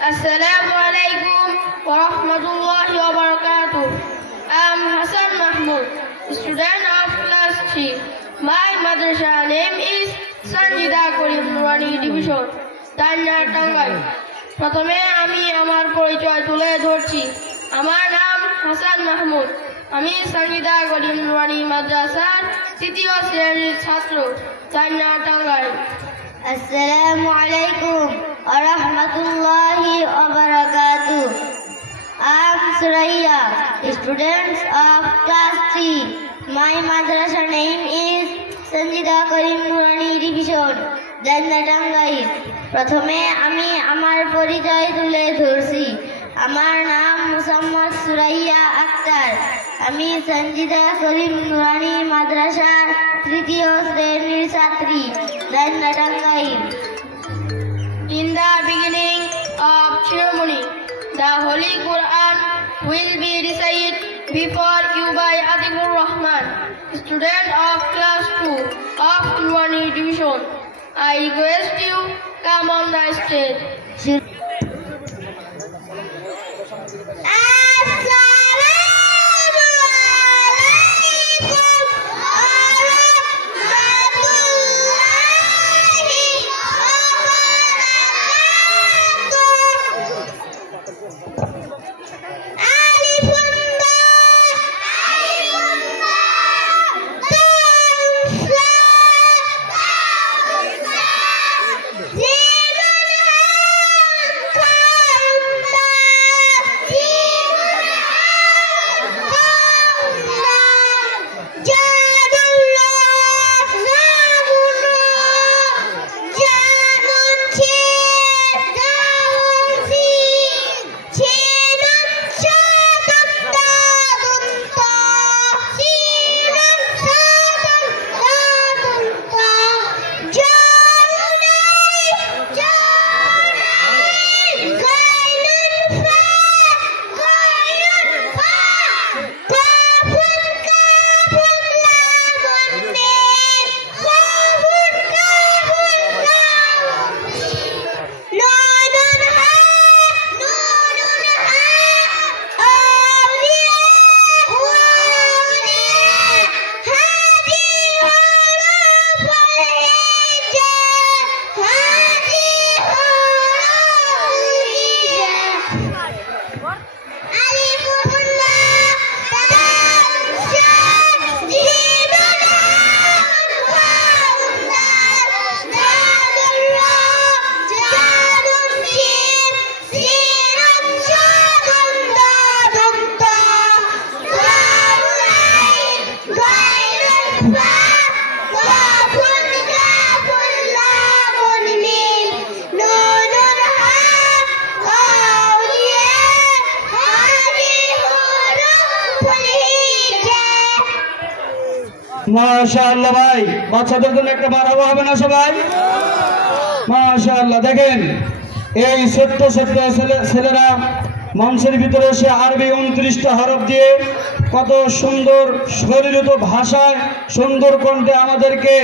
Assalamu alaikum wa rahmatullahi wa barakatuh. I am Hassan Mahmoud, student of class 3. My madrasa name is Sanjida Karim Nurani Division, Tanya Tangai. প্রথমে আমি আমার পরিচয় তুলে ধরছি। আমার নাম হাসান মাহমুদ। আমি সঞ্জিদা করিম নুরানি মাদ্রাসার তৃতীয় শ্রেণীর ছাত্র, তান্না টাঙ্গাইল। আসসালামু আলাইকুম ওয়া রাহমাতুল্লাহি ওয়া বারাকাতুহু। I am Suraya, students of class 3. My madrasa name is Sanjida Karim Nurani Division, Tanya Tangail. প্রথমে আমি আমার পরিচয় তুলে ধরছি। আমার নাম মোহাম্মদ সুরাইয়া আক্তার। আমি সঞ্জিদা করিম নুরানি মাদ্রাসার তৃতীয় শ্রেণীর ছাত্রী, Tanna Tangail. In the beginning of ceremony, the Holy Quran will be recited before you by Atikul Rahman, student of class 2 of Nurani Division. I request you come on the stage. মাশাআল্লাহ ভাই, বাচ্চাদের জন্য একটা বাড়াবো হবে না সবাই? মাশাআল্লাহ। দেখেন এই ছোট্ট ছোট্ট ছেলেরা মঞ্চের ভিতরে এসে আরবি 29টা হরফ দিয়ে কত সুন্দর শরীরিত ভাষায় সুন্দর কণ্ঠে আমাদেরকে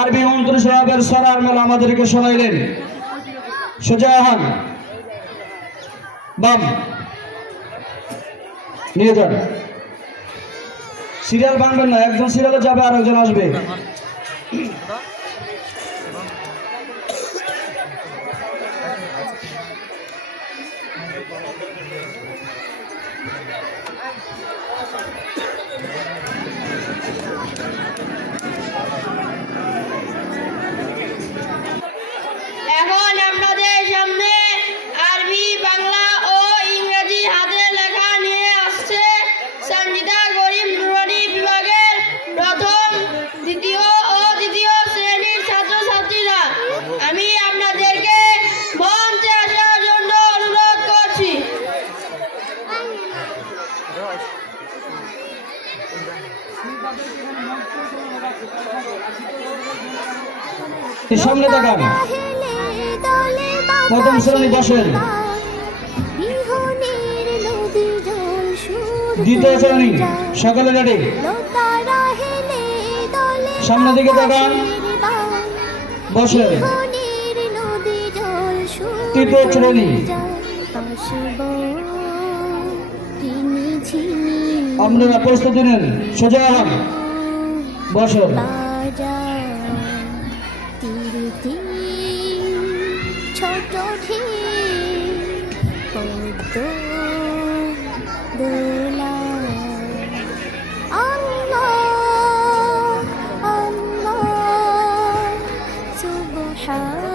আরবি 29 হরফের সরার মেলা আমাদেরকে শোনাইলেন। সোজা হন, বাম নিয়ে যান। সিরিয়াল বানবেন না, একজন সিরিয়ালে যাবে আর একজন আসবে। এখন আপনাদের সামনে আরবি, বাংলা ও ইংরেজি হাতে লেখা নিয়ে আসছে সঞ্জিদা করিম নুরানি বিভাগের প্রথম, দ্বিতীয় ও তৃতীয় শ্রেণীর ছাত্রছাত্রীরা। আমি আপনাদেরকে মঞ্চে আসার জন্য অনুরোধ করছি। সামনে দেখান, প্রথম শ্রেণী বসেন। দ্বিতীয় শ্রেণী সকলে রেডি, সামনের দিকে দেখান, বসেন। তৃতীয় শ্রেণী। আপনারা প্রস্তুতি নেন, সোজা হন, বসুন। ছোট দোলা আল্লাহ আল্লাহ সুবহানাল্লাহ।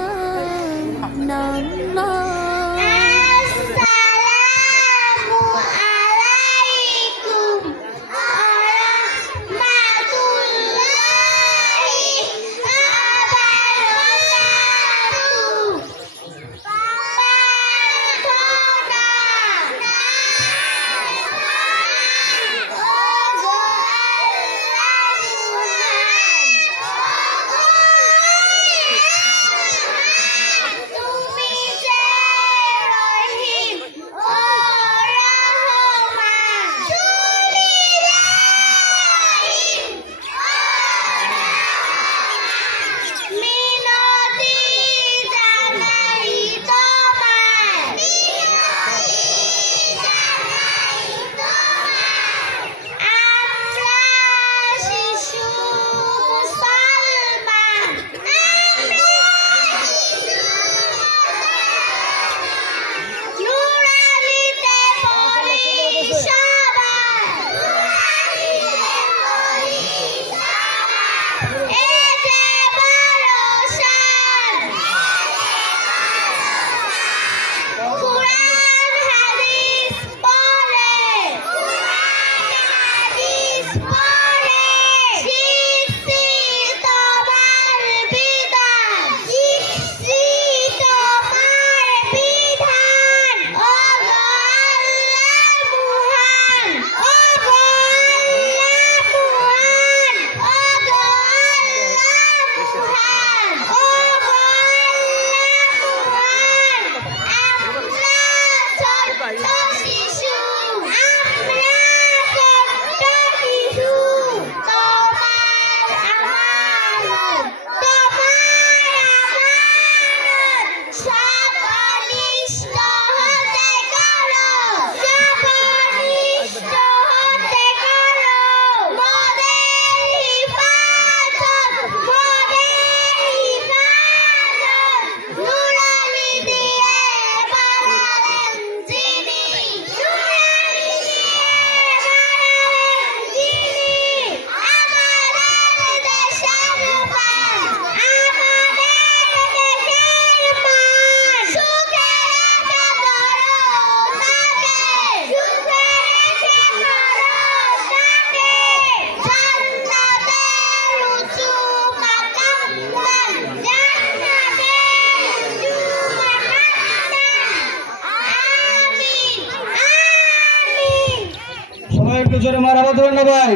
একটু জোরে মারাবা দেবেন না ভাই।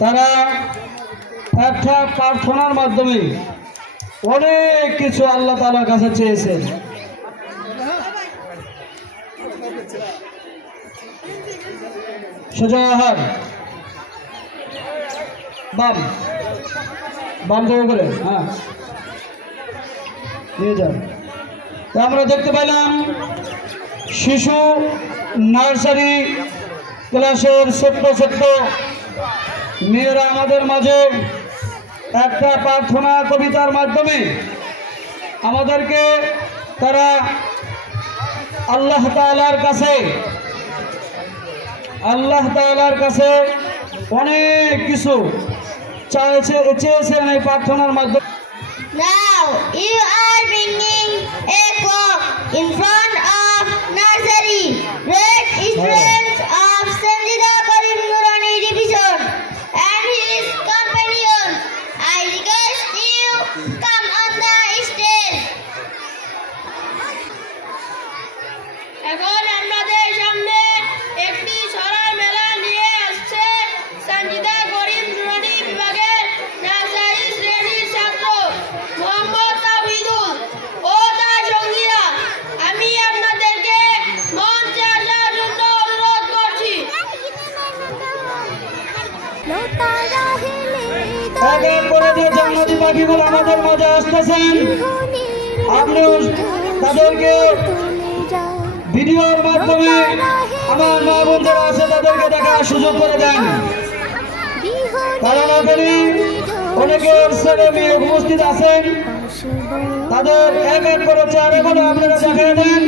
তারা একটা প্রার্থনার মাধ্যমে অনেক কিছু আল্লাহ তাআলার কাছে চেয়েছেন। সোজা হাত, বাম বাম দিকে করে, হ্যাঁ নিয়ে যান। আমরা দেখতে পেলাম শিশু নার্সারি ক্লাসের ছোট্ট ছোট্ট মেয়েরা আমাদের মাঝে একটা প্রার্থনা কবিতার মাধ্যমে আমাদেরকে তারা আল্লাহ তাআলার কাছে অনেক কিছু চেয়েছেন এই প্রার্থনার মাধ্যমে। Now you are bringing a clock in front of nursery. Great students of Sanjida Karim Nurani Division and his companions. I request you come on the stage. এখন আমাদের সামনে একটি ছড়ার মেলা নিয়ে আসছে সঞ্জিদা করিম নুরানি বিভাগের নার্সারি শ্রেণীর ছাত্র মোহাম্মদ তাওহিদুল ও তার সঙ্গীরা। আমি আপনাদেরকে মঞ্চে আসার জন্য অনুরোধ করছি। এক এক করে যে জান্নাতি পাখিগুলো আমাদের মাঝে আসতেছেন, আপনিও তাদেরকে ভিডিওর মাধ্যমে আমার মা বোন যারা আছে তাদেরকে দেখার সুযোগ করে দেন। কারণ এখানে অনেকের ছেলে মেয়ে উপস্থিত আছেন, তাদের এক এক করে চেহারাগুলো আপনারা দেখায় দেন।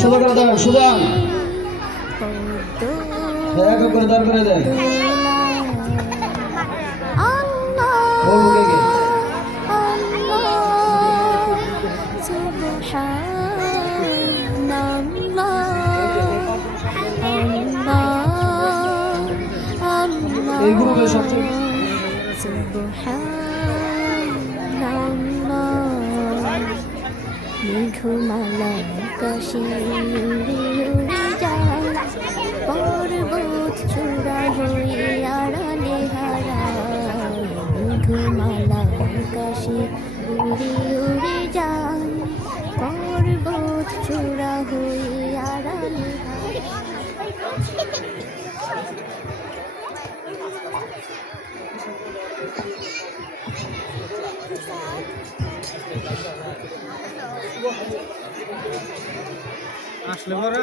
সোজা করে দেন, সোজা এক এক করে দাঁড় করে দেয়। এই গ্রুপে সবচেয়ে মেঘমালা আকাশে উড়ে উড়ে যায়, পর্বত চূড়া হয়ে আড়ালে হারায়। মেঘমালা আকাশে উড়ে উড়ে যায়, পর্বত চূড়া হয়ে আড়ালে হারায়। আসলে পরে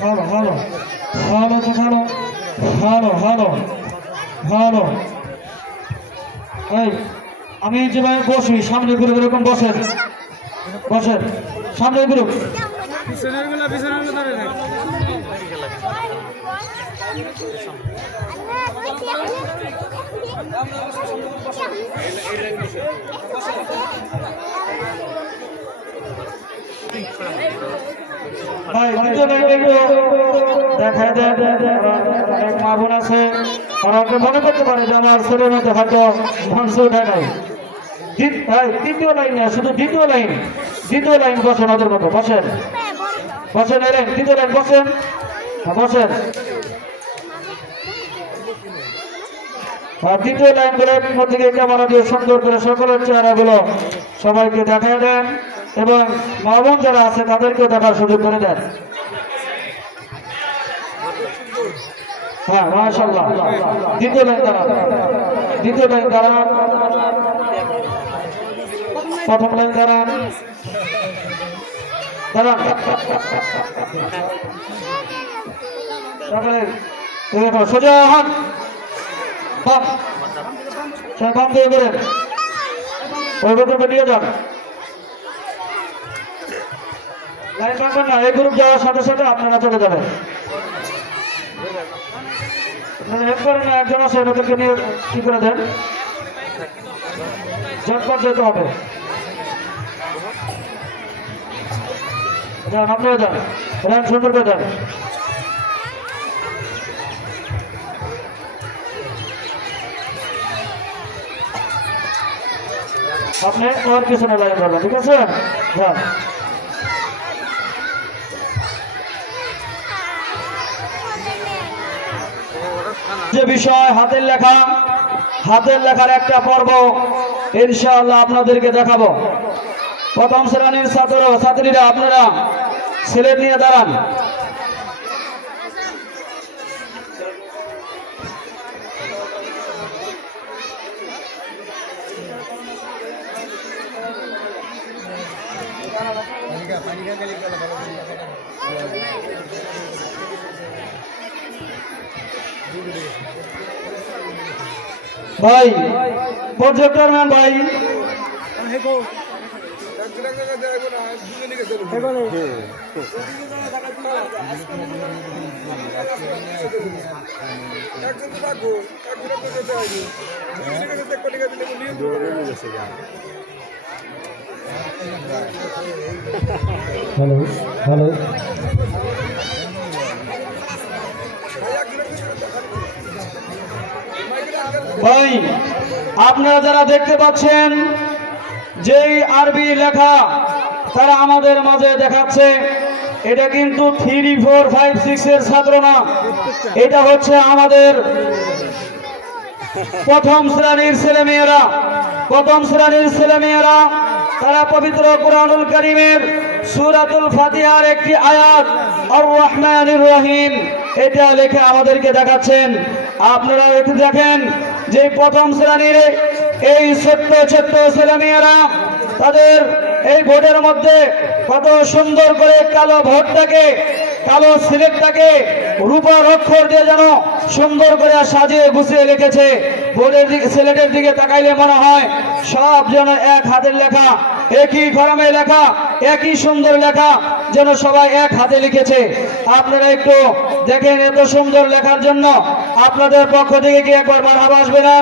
Hello, hello, hello, hello, hello, hello, hello. Hey, আমি যেভাবে বসি সামনে গ্রুপ এরকম বসেন বসেন সামনে গ্রুপ পিছনের গুলো ধরে দেখ। ভাই দ্বিতীয় লাইনটা একটু দেখায় দেন। অনেক মা বোন আছে আমাকে মনে করতে পারে যে আমার ছেলের মধ্যে হয়তো মাংস উঠে নাই। তৃতীয় লাইন না, শুধু দ্বিতীয় লাইন বসেন ওদের মতো বসেন বসেন এলেন দ্বিতীয় লাইন বসেন বসেন। আর দ্বিতীয় লাইন গুলোর মধ্যে ক্যামেরা দিয়ে সুন্দর করে সকলের চেহারাগুলো সবাইকে দেখায় দেন এবং মা বোন যারা আছে তাদেরকে দেখার সুযোগ করে দেন। হ্যাঁ মাশাআল্লাহ। দ্বিতীয় লাইন দ্বারা প্রথম লাইন দ্বারা সোজা হন বাম দিয়ে করেন ওই ভেতরে নিয়ে যান। লাইন রাখবেন না, এই গ্রুপ যাওয়ার সাথে সাথে আপনারা চলে যাবেন। হেল্প করেন না, একজন আছে ওদেরকে নিয়ে কি করে দেন, ঝটপট যেতে হবে। যান আপনারা যান, রান সুন্দর করে যান। আপনি ওর পিছনে লাইন ধরবেন, ঠিক আছে? হ্যাঁ যে বিষয় হাতের লেখার একটা পর্ব ইনশাআল্লাহ আপনাদেরকে দেখাবো। প্রথম শ্রেণীর ছাত্রীরা আপনারা সিলেট নিয়ে দাঁড়ান। ভাই প্রজেক্টর ম্যান ভাই হ্যালো হ্যালো ভাই আপনারা যারা দেখতে পাচ্ছেন যেই আরবি লেখা তারা আমাদের মাঝে দেখাচ্ছে, এটা কিন্তু 3, 4, 5, 6 এর ছাত্র না, এটা হচ্ছে আমাদের প্রথম শ্রেণীর ছেলেমেয়েরা। তারা পবিত্র কোরআনুল কারীমের সূরাতুল ফাতিহার একটি আয়াত আর রহমানির রহিম এটা লেখে আমাদেরকে দেখাচ্ছেন। আপনারা একটু দেখেন যে প্রথম শ্রেণীর এই ছোট্ট ছেলেমেয়েরা তাদের এই বোর্ডের মধ্যে কত সুন্দর করে কালো সিলেটটাকে রূপার অক্ষর দিয়ে যেন সুন্দর করে সাজিয়ে গুছিয়ে লিখেছে। বোর্ডের দিকে সিলেটের দিকে তাকাইলে মনে হয় সব যেন এক হাতের লেখা, একই কলমে লেখা, একই সুন্দর লেখা, যেন সবাই এক হাতে লিখেছে। আপনারা একটু দেখেন, এত সুন্দর লেখার জন্য আপনাদের পক্ষ থেকে কি একবার মারহাবা আসবে না?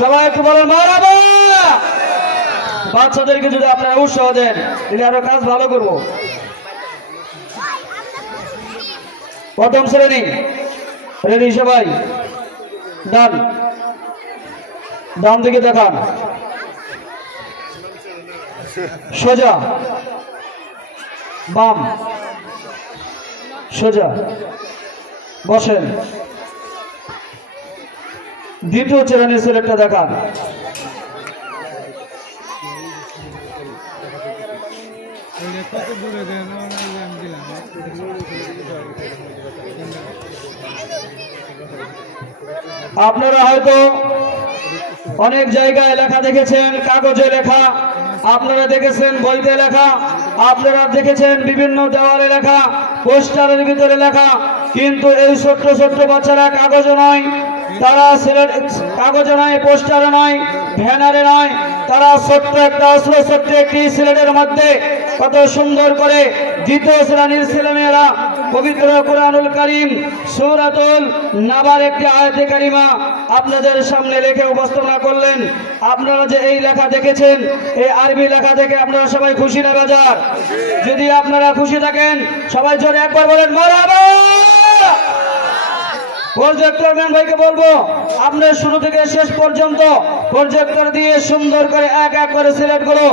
সবাই একটু বলেন মারহাবা। বাচ্চাদেরকে যদি আপনারা উৎসাহ দেন তাহলে আরো কাজ ভালো করবো। প্রথম শ্রেণী রেডি সবাই, ডান দিকে দেখান, সোজা বাম, সোজা বসেন। দ্বিতীয় শ্রেণীর সিলেটটা দেখান। আপনারা হয়তো অনেক জায়গায় লেখা দেখেছেন, কাগজে লেখা, আপনারা দেখেছেন বইতে লেখা, আপনারা দেখেছেন বিভিন্ন দেওয়ালে লেখা, পোস্টারের ভিতরে লেখা, কিন্তু এই ছোট্ট বাচ্চারা কাগজে নয়, তারা কাগজে নয়, পোস্টারে নয়, ব্যানারে নয়, তারা ছোট্ট একটা অস্ত্র, ছোট্ট একটি সিলেটের মধ্যে কত সুন্দর করে দ্বিতীয় শ্রেণীর ছেলেমেয়েরা পবিত্র কোরআনুল কারীম সূরাতুল নাবার একটি আয়াতে কারিমা আপনাদের সামনে লিখে উপস্থাপনা করলেন। আপনারা যে এই লেখা দেখেছেন, এই আরবি লেখা দেখে আপনারা সবাই খুশি না বাজার? যদি আপনারা খুশি থাকেন সবাই জোরে একবার বলেন মারহাবা। প্রজেক্টর ম্যান ভাইকে বলবো, আপনার শুরু থেকে শেষ পর্যন্ত প্রজেক্টর দিয়ে সুন্দর করে এক এক করে সিলেক্ট করো।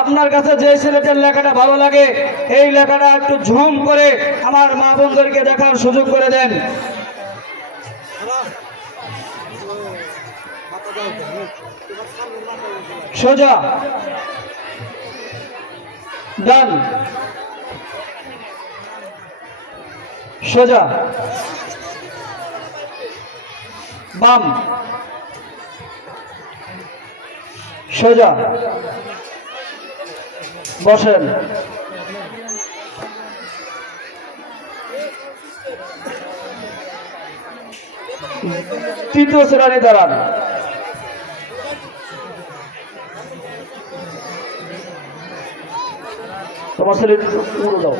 আপনার কাছে যে সিলেটের লেখাটা ভালো লাগে এই লেখাটা একটু ঝুম করে আমার মা বোনদেরকে দেখার সুযোগ করে দেন। সোজা ডান, সোজা বাম, সোজা বসেন, তৃতীয় শ্রেণী দাঁড়ান। তোমার সিলেট উড়ে দাও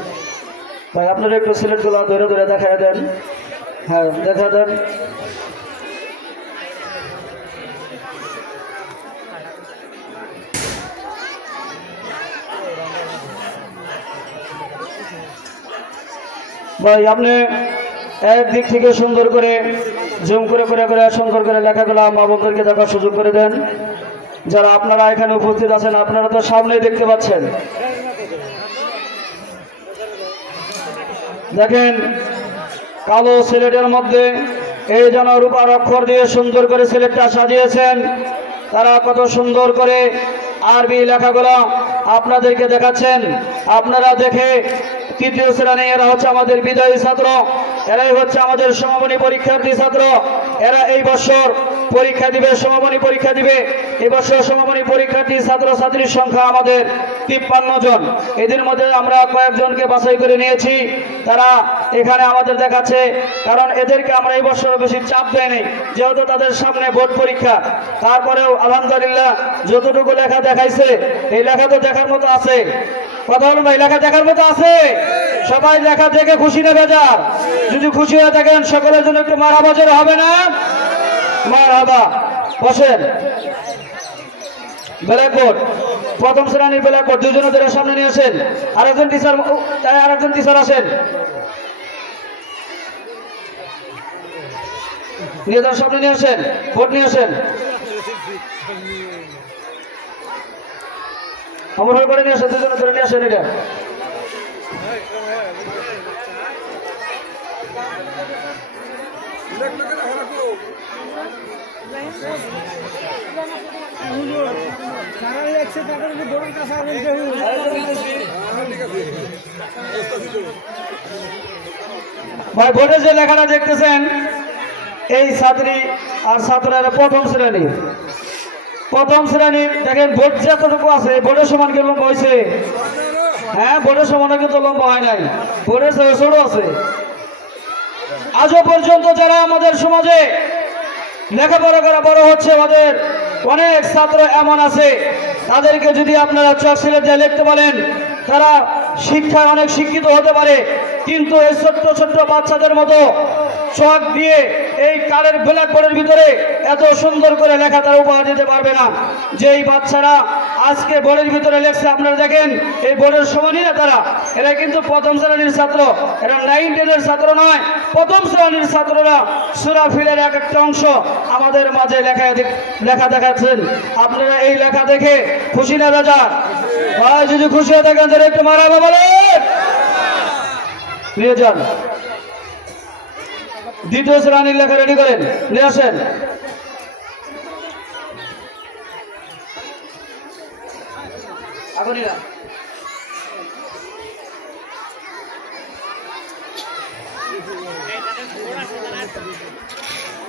ভাই, আপনারা একটু সিলেট গুলো ধরে ধরে দেখা দেন। হ্যাঁ দেখা দেন। ভাই আপনি একদিক থেকে সুন্দর করে জুম করে করে করে সুন্দর করে লেখাগুলো মা বোনদেরকে দেখার সুযোগ করে দেন। যারা আপনারা এখানে উপস্থিত আছেন আপনারা তো সামনেই দেখতে পাচ্ছেন। দেখেন কালো সিলেটের মধ্যে এই যেন রূপার অক্ষর দিয়ে সুন্দর করে সিলেটটা সাজিয়েছেন। তারা কত সুন্দর করে আরবি লেখাগুলো আপনাদেরকে দেখাচ্ছেন। আপনারা দেখে তৃতীয় শ্রেণী, এরা হচ্ছে আমাদের বিদায়ী ছাত্র, এরাই হচ্ছে আমাদের সমাপনী পরীক্ষার্থী ছাত্র। এরা এই বছর পরীক্ষা দিবে, সমাপনী পরীক্ষা দিবে। এই বছর সমাপনী পরীক্ষার্থী ছাত্র ছাত্রীর সংখ্যা আমাদের 53 জন। এদের মধ্যে আমরা কয়েকজনকে বাছাই করে নিয়েছি, তারা এখানে আমাদের দেখাচ্ছে। কারণ এদেরকে আমরা এই বছর বেশি চাপ দেয়নি, যেহেতু তাদের সামনে বোর্ড পরীক্ষা। তারপরেও আলহামদুলিল্লাহ যতটুকু লেখা দেখাইছে এই লেখা তো দেখার মতো আছে। কথা বলুন ভাই, লেখা দেখার মতো আছে? সবাই লেখা দেখে খুশি না বেজার? যদি খুশি হয়ে থাকেন সকলের জন্য একটু মারহাবা জোরে হবে না? মারহাবা। বসেন। ব্ল্যাকবোর্ড, প্রথম শ্রেণীর ব্ল্যাকবোর্ড দুজনে ধরে সামনে নিয়ে আসেন। আরেকজন টিচার আসেন, নিয়ে যান, সামনে নিয়ে আসেন, বোর্ড নিয়ে আসেন। আমার করে নিয়ে আসেন, দুজনে ধরে নিয়ে আসেন। এটা ভাই বোর্ডে যে লেখাটা দেখতেছেন এই ছাত্রী আর ছাত্ররা প্রথম শ্রেণীর দেখেন বোর্ড যতটুকু আছে বোর্ডের সমান কি লম্বা হয়েছে? হ্যাঁ বোর্ডের সমান কিন্তু লম্বা হয় নাই, বোর্ডের ছোট আছে। আজও পর্যন্ত যারা আমাদের সমাজে লেখাপড়া করা বড় হচ্ছে, আমাদের অনেক ছাত্র এমন আছে তাদেরকে যদি আপনারা চক সিলেট দিয়ে লিখতে বলেন তারা শিক্ষায় অনেক শিক্ষিত হতে পারে, কিন্তু এই ছোট্ট ছোট্ট বাচ্চাদের মতো চক দিয়ে এই কালের ব্ল্যাকবোর্ডের ভিতরে এত সুন্দর করে লেখা তারা উপহার দিতে পারবে না। যেই বাচ্চারা আজকে বোর্ডের ভিতরে লেখছে আপনারা দেখেন এই বোর্ডের সমানই না তারা, এরা কিন্তু প্রথম শ্রেণীর ছাত্র, এরা 9, 10 ছাত্র নয়, প্রথম শ্রেণীর ছাত্ররা সূরা ফিলের এক একটা অংশ আমাদের মাঝে লেখা দেখাচ্ছেন। আপনারা এই লেখা দেখে খুশি না বেজার? ভাই যদি খুশি হয়ে থাকেন তাহলে একটু মারহাবা বলেন। নিয়ে যান, দ্বিতীয় শ্রেণীর লেখা রেডি করেন, নিয়ে আসেন।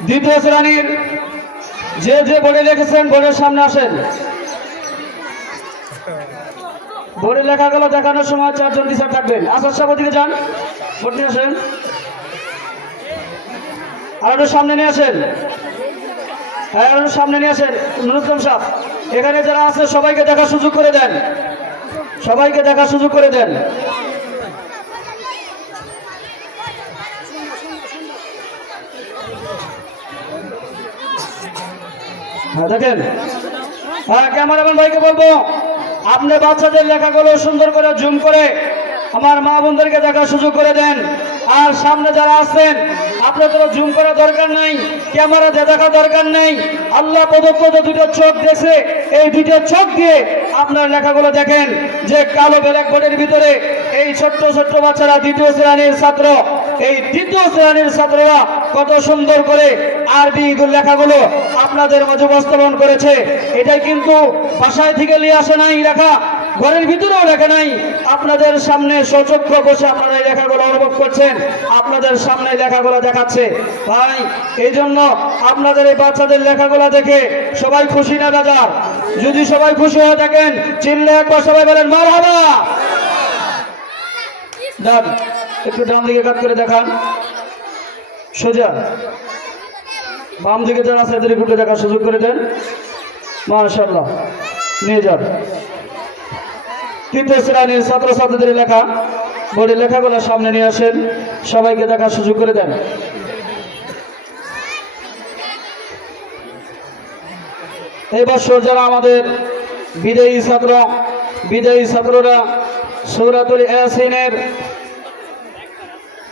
দ্বিতীয় শ্রেণীর যে যে বোর্ডে লিখেছেন বোর্ডের সামনে আসেন। বোর্ডে লেখাগুলো দেখানোর সময় 4 জন টিচার থাকবেন। আসার সাহেব দিকে যান, বোর্ড নিয়ে আসেন, আর একটু সামনে নিয়ে আসেন। হ্যাঁ সামনে নিয়ে আসেন নুরুদ্দিন সাহেব। এখানে যারা আছে সবাইকে দেখার সুযোগ করে দেন, সবাইকে দেখার সুযোগ করে দেন। হ্যাঁ দেখেন, হ্যাঁ ক্যামেরাম্যান ভাইকে বলবো আপনি বাচ্চাদের লেখাগুলো সুন্দর করে জুম করে আমার মা বোনদেরকে দেখার সুযোগ করে দেন। আর সামনে যারা আছেন আপনাদের জুম করার দরকার নাই, ক্যামেরাতে দেখার দরকার নেই। আল্লাহ প্রদত্ত যে দুটো চোখ দেখে এই দুটো চোখ দিয়ে আপনার লেখাগুলো দেখেন যে কালো ব্ল্যাকবোর্ডের ভিতরে এই ছোট্ট ছোট্ট বাচ্চারা দ্বিতীয় শ্রেণীর ছাত্র, এই দ্বিতীয় শ্রেণীর ছাত্ররা কত সুন্দর করে আরবি লেখাগুলো আপনাদের মাঝে উপস্থাপন করেছে। এটাই কিন্তু বাসায় থেকে নিয়ে আসে নাই লেখা, ঘরের ভিতরেও লেখা নাই, আপনাদের সামনে সচক্ষে বসে আপনারা এই লেখাগুলো অনুভব করছেন, আপনাদের সামনে লেখাগুলো দেখাচ্ছে। ভাই এই জন্য আপনাদের এই বাচ্চাদের লেখাগুলো দেখে সবাই খুশি না বাজার? যদি সবাই খুশি হয়ে থাকেন চিল্লে একবার সবাই বলেন মারহাবা। ডান, একটু ডান দিকে কাট করে দেখান, সোজা বাম দিকে যারা আছে এদের একটু দেখার সুযোগ করে দেন। মাশাআল্লাহ, নিয়ে যান। তৃতীয় শ্রেণীর ছাত্রছাত্রীদের লেখা বোর্ডের লেখাগুলো সামনে নিয়ে আসেন, সবাইকে দেখার সুযোগ করে দেন। এই বছর যারা আমাদের বিদায়ী ছাত্ররা সূরাতুল ইয়াসিনের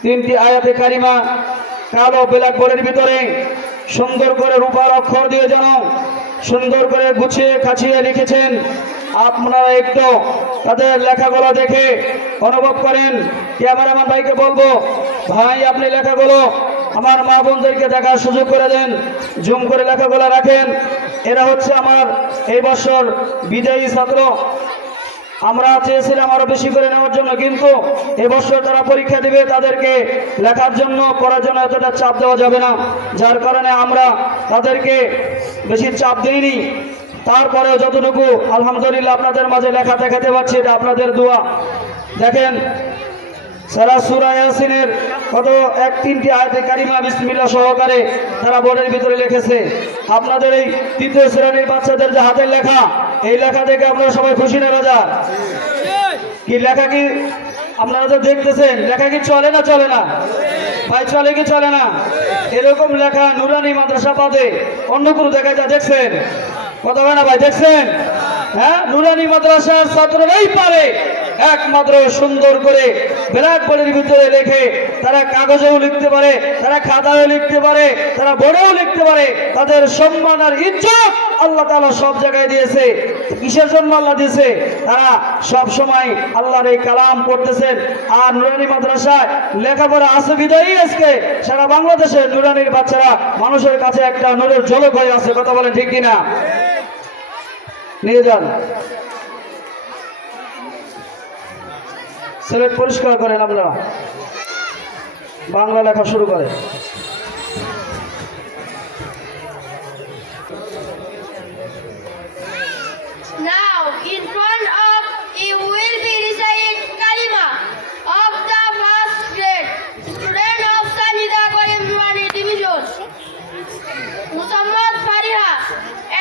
3টি আয়াতে কারিমা কালো ব্ল্যাকবোর্ডের ভিতরে সুন্দর করে রূপার অক্ষর দিয়ে যেন সুন্দর করে গুছিয়ে কাছিয়ে লিখেছেন। আপনারা একটু তাদের লেখাগুলো দেখে অনুভব করেন। ক্যামেরাম্যান ভাইকে বলবো ভাই আপনি লেখাগুলো আমার মা বোনদেরকে দেখার সুযোগ করে দেন, জুম করে লেখাগুলো রাখেন। এরা হচ্ছে আমার এই বছর বিদায়ী ছাত্র। আমরা চেয়েছিলাম আরো বেশি করে নেওয়ার জন্য, কিন্তু এবছর তারা পরীক্ষা দিবে, তাদেরকে লেখার জন্য পড়ার জন্য এতটা চাপ দেওয়া যাবে না, যার কারণে আমরা তাদেরকে বেশি চাপ দিইনি। তারপরেও যতটুকু আলহামদুলিল্লাহ আপনাদের মাঝে লেখা দেখাতে পারছি, এটা আপনাদের দোয়া। দেখেন সারা সূরা ইয়াসিনের কত 1-3টি আয়াতে কারিমা বিসমিল্লাহ সহকারে তারা বোর্ডের ভিতরে লিখেছে। আপনাদের এই তৃতীয় শ্রেণীর বাচ্চাদের যে হাতের লেখা, এই লেখা দেখে আপনারা সবাই খুশি না বাজার? কি লেখা কি আপনারা তো দেখতেছেন, লেখা কি চলে না চলে না ভাই? চলে কি চলে না? এরকম লেখা নুরানি মাদ্রাসা বাদে অন্য কোনো জায়গায় যা দেখছেন? কথা হয় না ভাই, দেখছেন? হ্যাঁ, নুরানি মাদ্রাসার ছাত্ররাই পারে একমাত্র সুন্দর করে ব্ল্যাকবোর্ডের ভিতরে লিখে, তারা কাগজেও লিখতে পারে, তারা খাতায়ও লিখতে পারে, তারা বোর্ডেও লিখতে পারে। তাদের সম্মান আর ইজ্জত আল্লাহ তাআলা সব জায়গায় দিয়েছে। কিসের জন্য আল্লাহ দিয়েছে? তারা সব সময় আল্লাহর এই কালাম পড়তেছেন। আর নুরানি মাদ্রাসায় লেখাপড়া আছে বিদায়ী আজকে সারা বাংলাদেশে নুরানির বাচ্চারা মানুষের কাছে একটা নূরের ঝলক হয়ে আছে। কথা বলেন ঠিক কিনা? নিয়ে যান, সিলেট পরিষ্কার করেন, আপনারা বাংলা লেখা শুরু করেন। Now, in front of you will be recited kalima of the first grade student of Sanjida Karim Nurani Division, Muhammad Fariha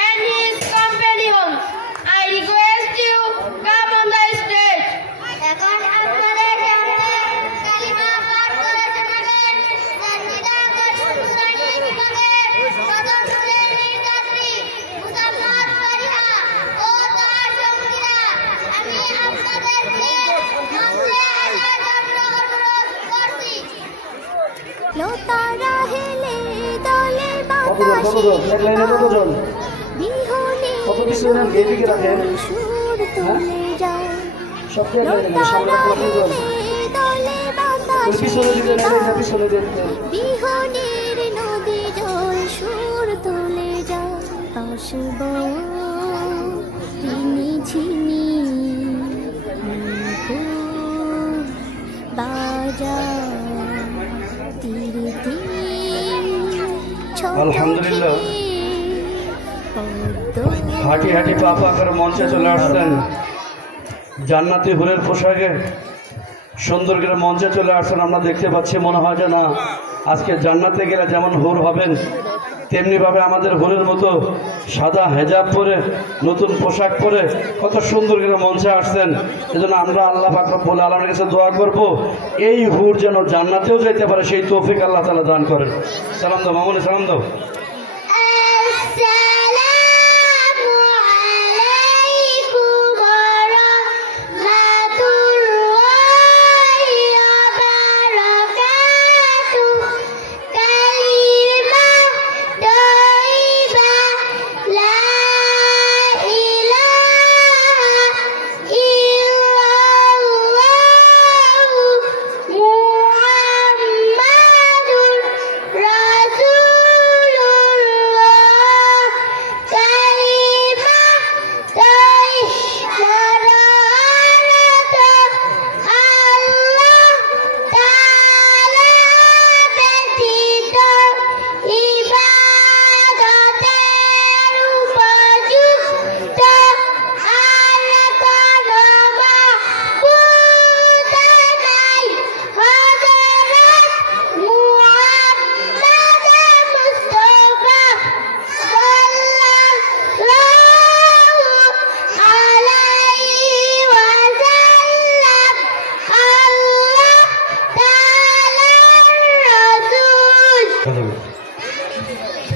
and his companions. I request you come on the stage. এখন আপনাদের সামনে কালিমা পাঠ করে শোনাবেন সঞ্জিদা করিম নুরানি বিভাগের প্রথম শ্রেণীর ছাত্রী মুহাম্মদ ফারিহা ও তার সঙ্গীরা। আমি আপনাদেরকে মঞ্চে আসার জন্য অনুরোধ করছি। লতারা হেলে দলে কতজন এক লাইনে কতজন কত কিছু গেদিকে রাখেন? সুর তুলে যায় সব এক লাইনে সামনে কতজন পিছনে দিবেন, পিছনে দিবেন। বিহনের নদী জল সুর তুলে যায়, আসব ঝিনি ঝিনি বাজা তীর আলহামদুলিল্লাহ হাঁটি হাঁটি পা পা করে মঞ্চে চলে আসছেন, জান্নাতি হুরের পোশাকে সুন্দর করে মঞ্চে চলে আসছেন। আমরা দেখতে পাচ্ছি, মনে হয় যে না আজকে জান্নাতে গেলে যেমন হুর হবেন তেমনিভাবে আমাদের বোনের মতো সাদা হেজাব পরে নতুন পোশাক পরে কত সুন্দর করে মঞ্চে আসছেন। এজন্য আমরা আল্লাহ পাক রব্বুল আলামিনের কাছে দোয়া করব এই হুর যেন জান্নাতেও যেতে পারে, সেই তৌফিক আল্লাহ তাআলা দান করেন। সালাম দাও মামুনি, সালাম দাও।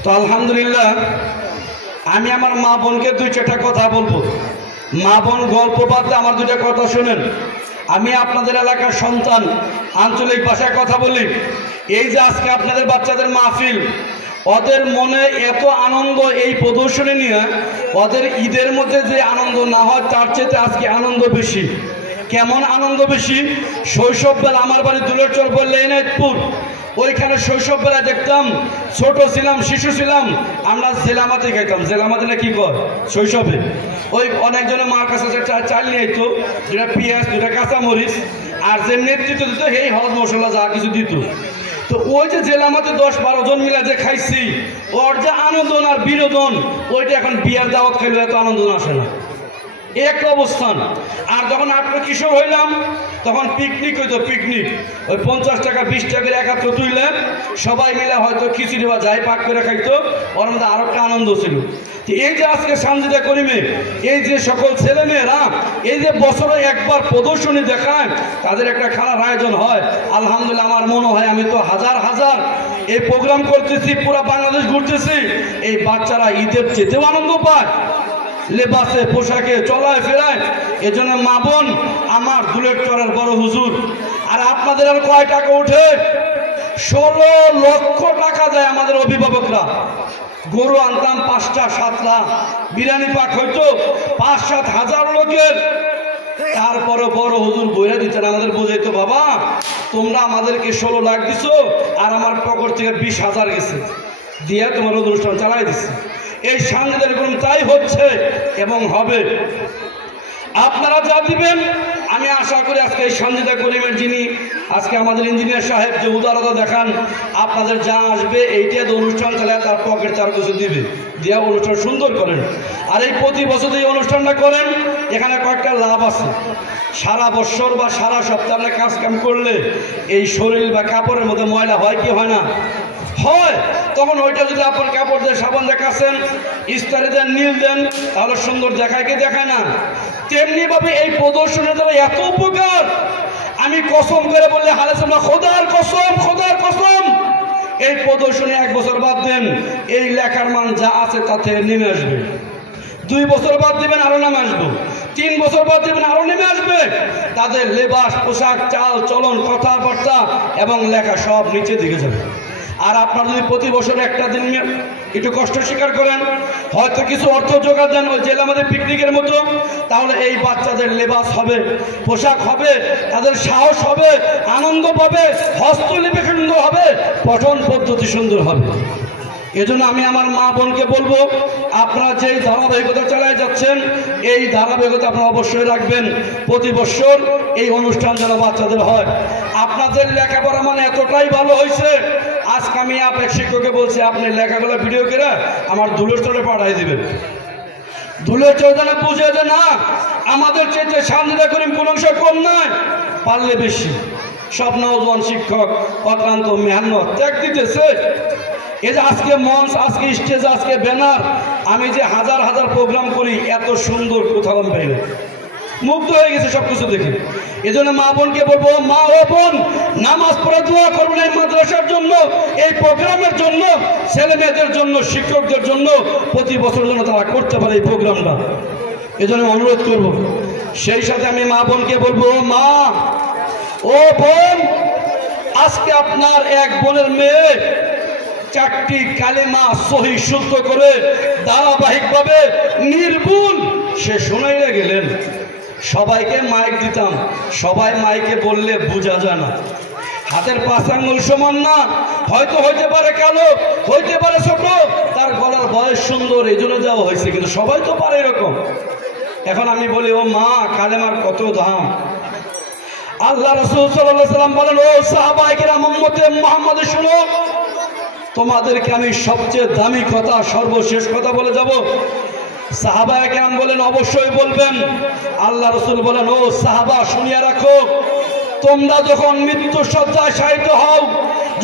তো আলহামদুলিল্লাহ, আমি আমার মা বোনকে দুই চারটা কথা বলবো। মা বোন গল্প বাদে আমার দুইটা কথা শুনেন। আমি আপনাদের এলাকার সন্তান, আঞ্চলিক ভাষায় কথা বলি। এই যে আজকে আপনাদের বাচ্চাদের মাহফিল, ওদের মনে এত আনন্দ এই প্রদর্শনী নিয়ে, ওদের ঈদের মধ্যে যে আনন্দ না হয় তার চেয়ে আজকে আনন্দ বেশি। কেমন আনন্দ বেশি? শৈশববেলা আমার বাড়ি দুলেরচর বললে এনায়তপুর, ওইখানে শৈশববেলা দেখতাম, ছোট ছিলাম, শিশু ছিলাম, আমরা জেলামাতি খাইতাম। জেলামাতি না কি কর শৈশবে, ওই অনেকজনের মার কাছে চাল নিয়ে আইতো, যেটা পেঁয়াজ, দুটা কাঁচামরিচ, আর যে নেতৃত্ব দিত এই হলদ মশলা যা কিছু দিত। তো ওই যে জেলামাতে 10-12 জন মিলে যে খাইছি, ওর যে আনন্দন আর বিনোদন, ওইটা এখন বিয়ার দাওয়াত খাইলে এত আনন্দ আসে না, এক অবস্থান। আর যখন আমরা কিশোর হইলাম তখন পিকনিক হইতো, পিকনিক ওই 50 টাকা 20 টাকার একাত্র তুইলে সবাই মিলে হয়তো খিচুড়ি বা যাই পাক করে খাইতো, ওর মধ্যে আরো একটা আনন্দ ছিল। এই যে আজকে সানজিদা করিমে এই যে সকল ছেলে মেয়েরা এই যে বছরে একবার প্রদর্শনী দেখায়, তাদের একটা খেলার আয়োজন হয়। আলহামদুলিল্লাহ, আমার মনে হয় আমি তো হাজার হাজার এই প্রোগ্রাম করতেছি, পুরো বাংলাদেশ ঘুরতেছি, এই বাচ্চারা ঈদের চেতেও আনন্দ পায়, লেবাসে পোশাকে চলায় ফেরায়। এজন্য মা বোন আমার দুলেরচরের বড় হুজুর, আর আপনাদের আর কয় টাকা ওঠে? 16 লক্ষ টাকা দেয় আমাদের অভিভাবকরা। গরু আনতাম 5টা-7টা, বিরিয়ানি পাক হইতো 5-7 হাজার লোকের। তারপরে বড় হুজুর বইরা দিতেন, আমাদের বোঝাইতো, বাবা তোমরা আমাদেরকে 16 লাখ দিছো, আর আমার পকেট থেকে 20,000 গেছে, দিয়ে তোমার অনুষ্ঠান চালাই দিচ্ছে। এই সানজিদার এরকম তাই হচ্ছে এবং হবে। আপনারা যা দিবেন আমি আশা করি আজকে এই সানজিদা করিমের যিনি আজকে আমাদের ইঞ্জিনিয়ার সাহেব যে উদারতা দেখান, আপনাদের যা আসবে এইটা যে অনুষ্ঠান চালায় তার পকেট তার কিছু দিবে, দিয়ে অনুষ্ঠান সুন্দর করেন। আর এই প্রতি বছর এই অনুষ্ঠানটা করেন, এখানে কয়েকটা লাভ আছে। সারা বছর বা সারা সপ্তাহে কাজ কাম করলে এই শরীর বা কাপড়ের মধ্যে ময়লা হয় কি হয় না? হয়। তখন ওইটা যদি আপনার কাপড় দিয়ে সাবান দেখাচ্ছেন, ইস্তারি দেন, নীল দেন, তাহলে সুন্দর দেখায় কি দেখায় না? তেমনি ভাবে এই প্রদর্শনের দ্বারা এত উপকার, আমি কসম করে বললে হালেস আমরা খোদার কসম, খোদার কসম, এই প্রদর্শনী 1 বছর বাদ দেন, এই লেখার মান যা আছে তাতে নেমে আসবে। 2 বছর বাদ দিবেন আরো নেমে আসবে, 3 বছর বাদ দিবেন আরো নেমে আসবে। তাদের লেবাস, পোশাক, চাল চলন, কথাবার্তা এবং লেখা সব নিচে দিকে যাবে। আর আপনারা যদি প্রতি বছর একটা দিন একটু কষ্ট স্বীকার করেন, হয়তো কিছু অর্থ জোগাড় দেন ওই জেলা আমাদের পিকনিকের মতো, তাহলে এই বাচ্চাদের লেবাস হবে, পোশাক হবে, তাদের সাহস হবে, আনন্দ পাবে, হস্তলিপি সুন্দর হবে, পঠন পদ্ধতি সুন্দর হবে। এজন্য আমি আমার মা বোনকে বলবো, আপনারা যেই ধারাবাহিকতা চালিয়ে যাচ্ছেন এই ধারাবাহিকতা আপনারা অবশ্যই রাখবেন। প্রতি বছর এই অনুষ্ঠান যেন বাচ্চাদের হয়। আপনাদের লেখাপড়া মানে এতটাই ভালো হয়েছে, আজকে আমি এক শিক্ষককে বলছি আপনি লেখাগুলো ভিডিও করে আমার দুলেরচরে পাঠাই দিবেন। দুলেরচর যেন বুঝে যে না আমাদের চেয়ে সানজিদা করিম কোন অংশ কম নয়, পারলে বেশি। সব নওজোয়ান শিক্ষক অক্লান্ত মেহনত ত্যাগ দিতেছে, এই যে আজকে মঞ্চ, আজকে স্টেজ, আজকে ব্যানার, আমি যে হাজার হাজার প্রোগ্রাম করি, এত সুন্দর কোথাও আমি পাই না। মুগ্ধ হয়ে গেছে সবকিছু দেখে। এই জন্য মা বোনকে বলবো, মা ও বোন নামাজ পড়ে দোয়া করবেন এই মাদ্রাসার জন্য, এই প্রোগ্রামের জন্য, ছেলে মেয়েদের জন্য, শিক্ষকদের জন্য, প্রতি বছরের জন্য তারা করতে পারে এই প্রোগ্রামটা। এই জন্য অনুরোধ করব। সেই সাথে আমি মা বোনকে বলবো, মা ও বোন, আজকে আপনার এক বোনের মেয়ে 4টি কালেমা সহি শুদ্ধ করে ধারাবাহিকভাবে নির্ভুল সে শোনাইয়া গেলেন। সবাইকে মাইক দিতাম, সবাই মাইকে বললে বোঝা যায় না, হাতের 5 আঙ্গুল সমান না, হয়তো হইতে পারে কালো, হইতে পারে ছোট, তার গলার বয়স সুন্দর, এই জন্য দেওয়া হয়েছে, কিন্তু সবাই তো পারে এরকম। এখন আমি বলি, ও মা, কালেমার কত দাম। আল্লাহ রাসূল সাল্লাল্লাহু আলাইহি ওয়াসাল্লাম বলেন, ও সাহাবায়ে কেরাম উম্মতে মুহাম্মদ শুনো, তোমাদেরকে আমি সবচেয়ে দামি কথা, সর্বশেষ কথা বলে যাব। সাহাবায়ে কেরাম বলেন, অবশ্যই বলবেন। আল্লাহ রাসূল বলেন, ও সাহাবা শুনিয়া রাখো, তোমরা যখন মৃত্যু শয্যায় শায়িত হও,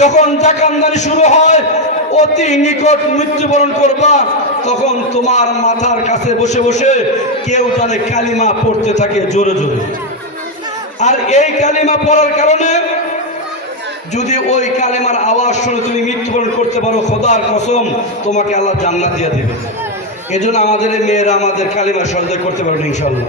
যখন জাকান্দানি শুরু হয়, অতি নিকট মৃত্যুবরণ করবা, তখন তোমার মাথার কাছে বসে বসে কেউ জানে কালিমা পড়তে থাকে জোরে জোরে। আর এই কালিমা পড়ার কারণে যদি ওই কালেমার আওয়াজ শুনে তুমি মৃত্যুবরণ করতে পারো, খোদার কসম তোমাকে আল্লাহ জান্নাত দিয়ে দেবে। এজন্য আমাদের মেয়েরা আমাদের কালিমা সহজে করতে পারবে ইনশাআল্লাহ।